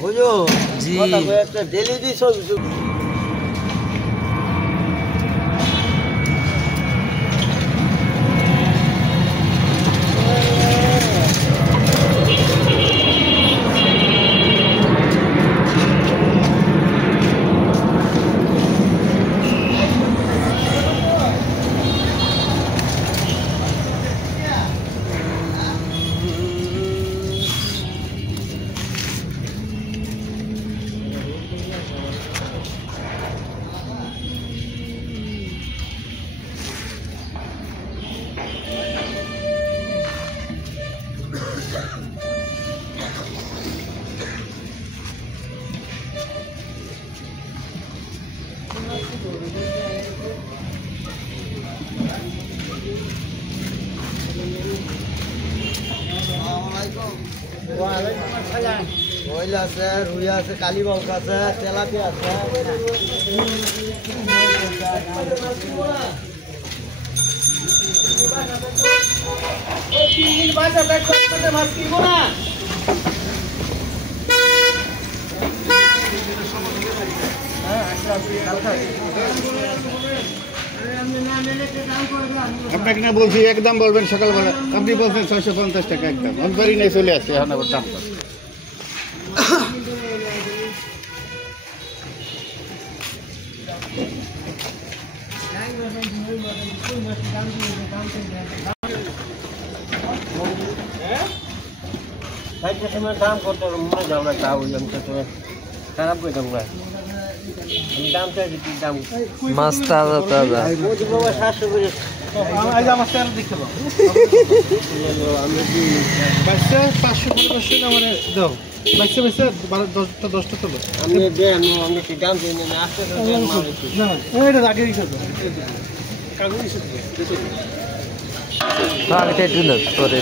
बुझो जी डेली दी सब कोयला से रुइया से काली बाउका से तेलापिया से तीन बाजा बैठ करते मास की बोना আপনাকে না বলছি একদম বলবেন সকালবেলা আপনি বলছেন 650 টাকা একদম অনবারই নেই চলে আসছে এখন আবার দাম দাম করতে মনে যাও না তাও খারাপ করে দাম দাম চাইছি দাম মাছ তাজা তাজা বাবা 700 করে আজ আমার তেল দেখতে পাবো আমি কি 500 না মানে দাও বাইসে 10টা তো আমি দেন আমি কি দাম দেন না আসতে না এটা আগে দিতে কাগজ দিতে আগে একটু না পরে